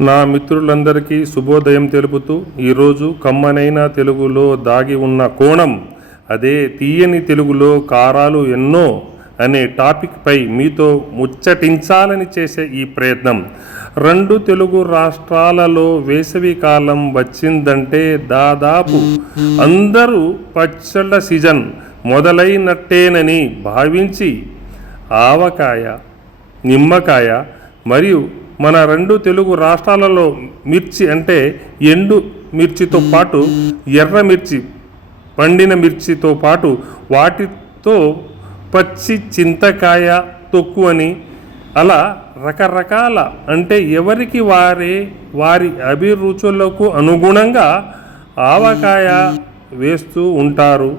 నా మిత్రులందరికీ శుభోదయం తెలుపుతూ ఈరోజు కమ్మనైన తెలుగులో దాగి ఉన్న కోణం అదే తీయని తెలుగులో కారాలు ఎన్నో అనే టాపిక్పై మీతో ముచ్చటించాలని చేసే ఈ ప్రయత్నం. రెండు తెలుగు రాష్ట్రాలలో వేసవి కాలం వచ్చిందంటే దాదాపు అందరూ పచ్చళ్ళ సీజన్ మొదలైనట్టేనని భావించి ఆవకాయ నిమ్మకాయ మరియు మన రెండు తెలుగు రాష్ట్రాలలో మిర్చి అంటే ఎండు మిర్చితో పాటు ఎర్ర మిర్చి పండిన మిర్చితో పాటు వాటితో పచ్చి చింతకాయ తొక్కు అని అలా రకరకాల అంటే ఎవరికి వారే వారి అభిరుచులకు అనుగుణంగా ఆవకాయ వేస్తూ ఉంటారు.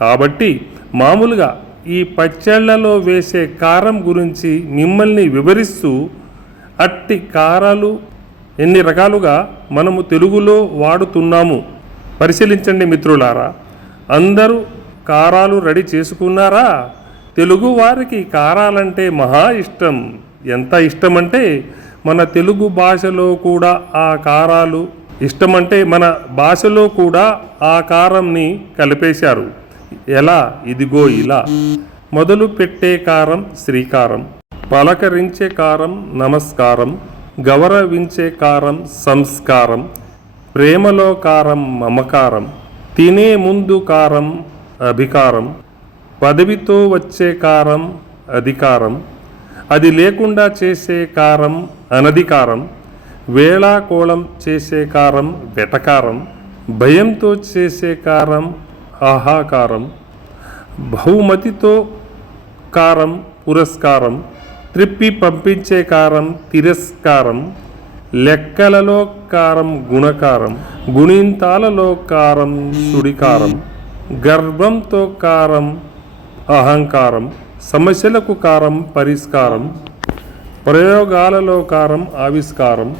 కాబట్టి మామూలుగా ఈ పచ్చళ్ళలో వేసే కారం గురించి మిమ్మల్ని వివరిస్తూ అట్టి కారాలు ఎన్ని రకాలుగా మనము తెలుగులో వాడుతున్నాము? పరిశీలించండి మిత్రులారా. అందరూ కారాలు రెడీ చేసుకున్నారా? తెలుగు వారికి కారాలంటే మహా ఇష్టం. ఎంత ఇష్టమంటే మన తెలుగు భాషలో కూడా ఆ కారాలు ఇష్టమంటే మన భాషలో కూడా ఆ కారంని కలిపేశారు. ఎలా? ఇదిగో ఇలా. మొదలు పెట్టే కారం శ్రీకారం. పలకరించే కారం నమస్కారం గౌరవించే కారం సంస్కారం ప్రేమలో కారం మమకారం తినే ముందు కారం అభికారం పదవితో వచ్చే కారం అధికారం అది లేకుండా చేసే కారం అనధికారం వేళాకోళం చేసే కారం వెటకారం భయంతో చేసే కారం ఆహాకారం బహుమతితో కారం పురస్కారం త్రిప్పి పంపించే కారం తిరస్కారం లెక్కలలో కారం గుణకారం గుణింతాలలో కారం సుడికారం గర్భంతో కారం అహంకారం సమస్యలకు కారం పరిష్కారం ప్రయోగాలలో కారం ఆవిష్కారం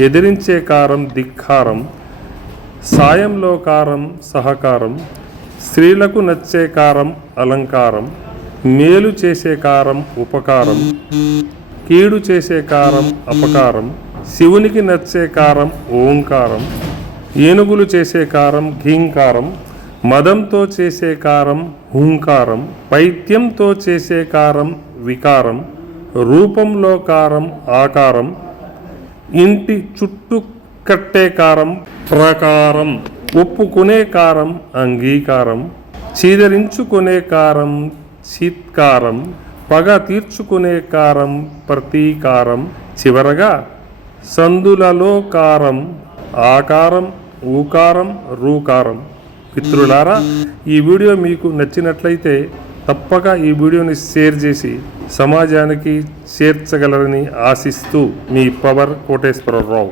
ఎదిరించే కారం ధిక్కారం సాయంలో కారం సహకారం స్త్రీలకు నచ్చే కారం అలంకారం మేలు చేసే కారం ఉపకారం కీడు చేసే కారం అపకారం శివునికి నచ్చే కారం ఓంకారం ఏనుగులు చేసే కారం ఘీంకారం మదంతో చేసే కారం హుంకారం పైత్యంతో చేసే కారం వికారం రూపంలో కారం ఆకారం ఇంటి చుట్టూ కట్టే కారం ప్రకారం ఒప్పుకునే కారం అంగీకారం చీదరించుకునే కారం శీత్కారం పగ తీర్చుకునే కారం ప్రతీకారం చివరగా సందులలో కారం ఆకారం ఊకారం రూకారం. మిత్రులారా ఈ వీడియో మీకు నచ్చినట్లయితే తప్పక ఈ వీడియోని షేర్ చేసి సమాజానికి చేర్చగలరని ఆశిస్తూ మీ పవర్ కోటేశ్వరరావు.